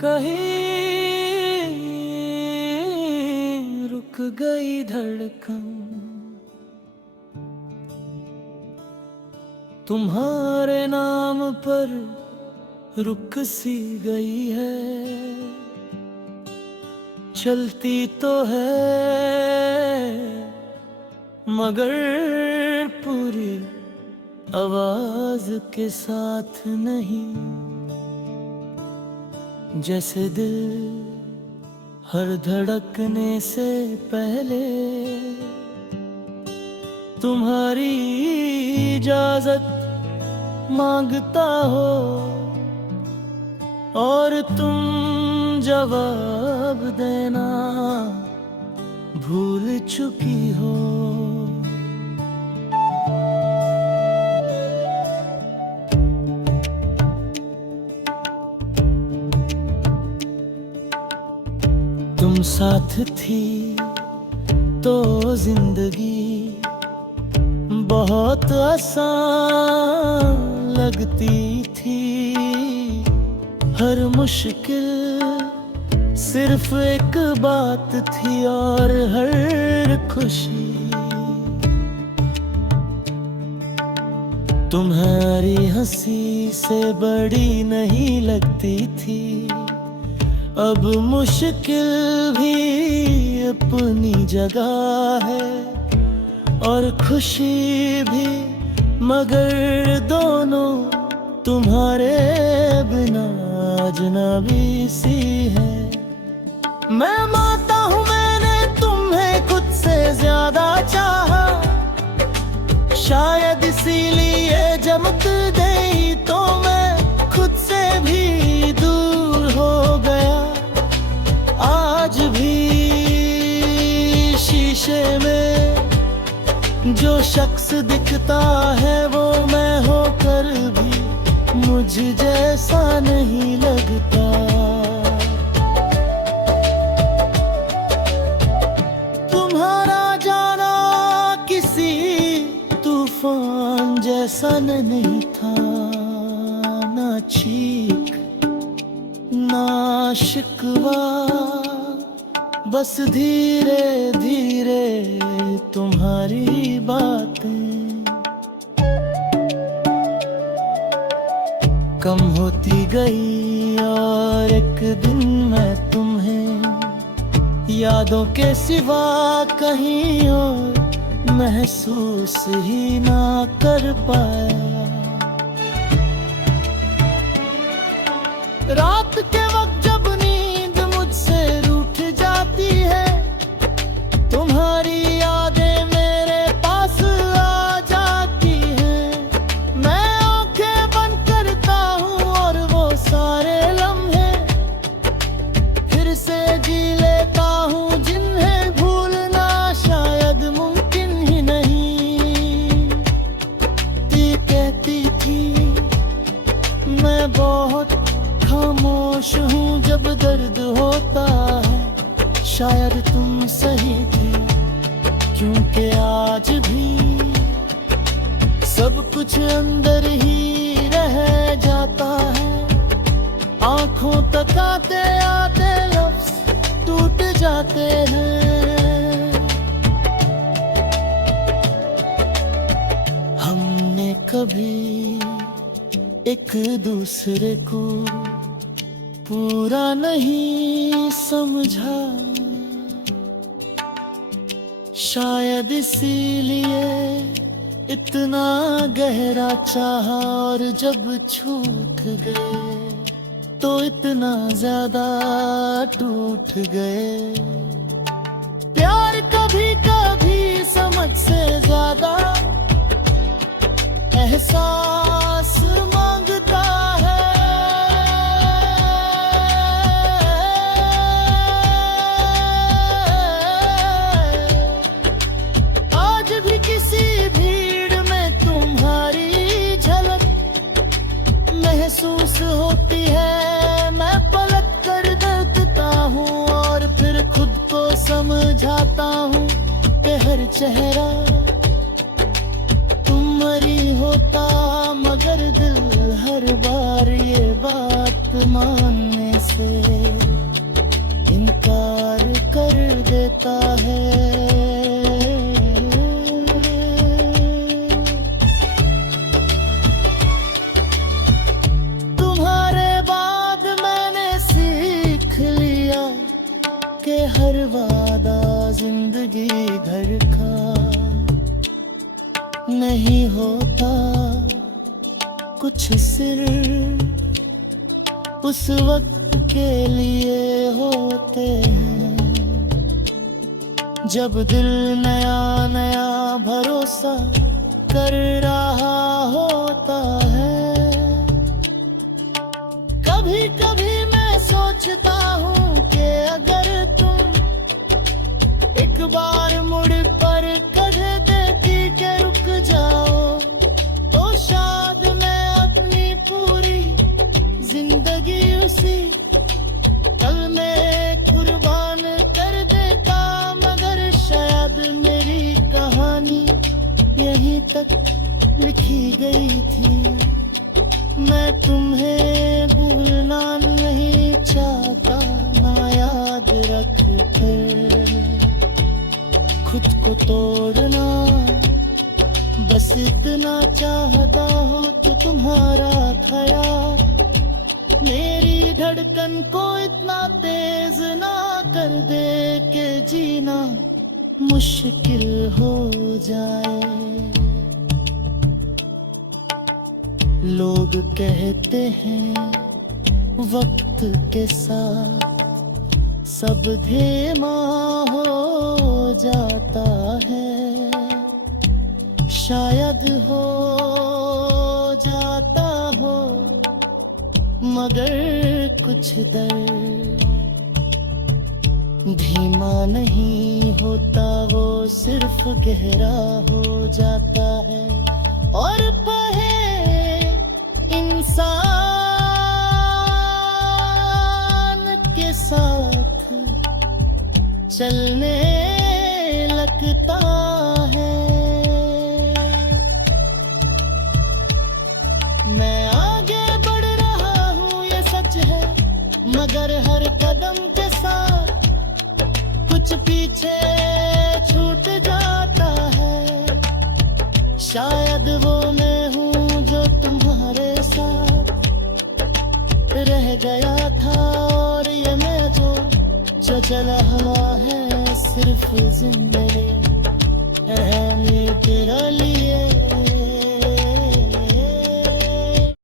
कहीं रुक गई धड़कन, तुम्हारे नाम पर रुक सी गई है। चलती तो है मगर पूरी आवाज के साथ नहीं। जैसे दिल हर धड़कने से पहले तुम्हारी इजाजत मांगता हो और तुम जवाब देना भूल चुकी हो। तुम साथ थी तो जिंदगी बहुत आसान लगती थी। हर मुश्किल सिर्फ एक बात थी और हर खुशी तुम्हारी हंसी से बड़ी नहीं लगती थी। अब मुश्किल भी अपनी जगह है और खुशी भी, मगर दोनों तुम्हारे बिना अजनबी सी है। मैं मानता हूँ मैंने तुम्हें खुद से ज्यादा चाहा, शायद इसीलिए जमत गई तो मैं खुद से भी दूर हो गया। आज भी शीशे में जो शख्स दिखता है वो मैं होकर भी मुझ जैसा नहीं लगता। तुम्हारा जाना किसी तूफान जैसा नहीं था, ना चीख ना शिकवा, बस धीरे धीरे तुम्हारी बातें कम होती गई और एक दिन मैं तुम्हें यादों के सिवा कहीं और महसूस ही ना कर पाया। रात के वक्त जब नींद मुझसे रूठ जाती है, तुम्हारी यादें मेरे पास आ जाती हैं। मैं आंखें बंद करता हूँ और वो सारे लम्हे फिर से जी लेता हूँ जिन्हें भूलना शायद मुमकिन ही नहीं। ती कहती थी मैं बहुत खामोश हूँ जब दर्द होता है, शायद तुम सही थी क्योंकि आज भी सब कुछ अंदर ही रह जाता है। आंखों तक आते आते लफ्ज टूट जाते हैं। हमने कभी एक दूसरे को पूरा नहीं समझा, शायद इसीलिए इतना गहरा चाहा और जब छूट गए तो इतना ज्यादा टूट गए। प्यार कभी कभी समझ से ज्यादा एहसास मांगता है। आज भी किसी भीड़ में तुम्हारी झलक महसूस होती है। मैं पलट कर देखता हूँ और फिर खुद को समझाता हूँ कि हर चेहरा तुम्हारी होता, मगर दिल हर बार ये बात मानने से होता है। तुम्हारे बाद मैंने सीख लिया कि हर वादा जिंदगी भर का नहीं होता, कुछ सिर्फ उस वक्त के लिए होते हैं जब दिल नया नया भरोसा कर रहा होता है। कभी कभी मैं सोचता हूँ कि अगर तुम एक बार मुड़ पर कह देती कि रुक जाओ, तो शायद मैं अपनी पूरी जिंदगी उसी कल में कुर्बान कर देता। मगर शायद मेरी कहानी यहीं तक लिखी गई थी। मैं तुम्हें भूलना नहीं चाहता, ना याद रख कर खुद को तोड़ना बस इतना चाहता हो। तो तुम्हारा ख्याल मेरी धड़कन को इतना तेज ना कर दे कि जीना मुश्किल हो जाए। लोग कहते हैं वक्त के साथ सब धीमा हो जाता है, शायद हो जाता हो, मगर कुछ दर्द धीमा नहीं होता, वो सिर्फ गहरा हो जाता है। और पहे इंसान के साथ चलने लगता है। मैं आगे बढ़ रहा हूँ ये सच है, मगर हर कदम के साथ कुछ पीछे छूट जाता है। शायद वो मैं हूँ जो तुम्हारे साथ रह गया था, और ये मैं जो चल रहा है सिर्फ जिंदगी है तेरा लिए।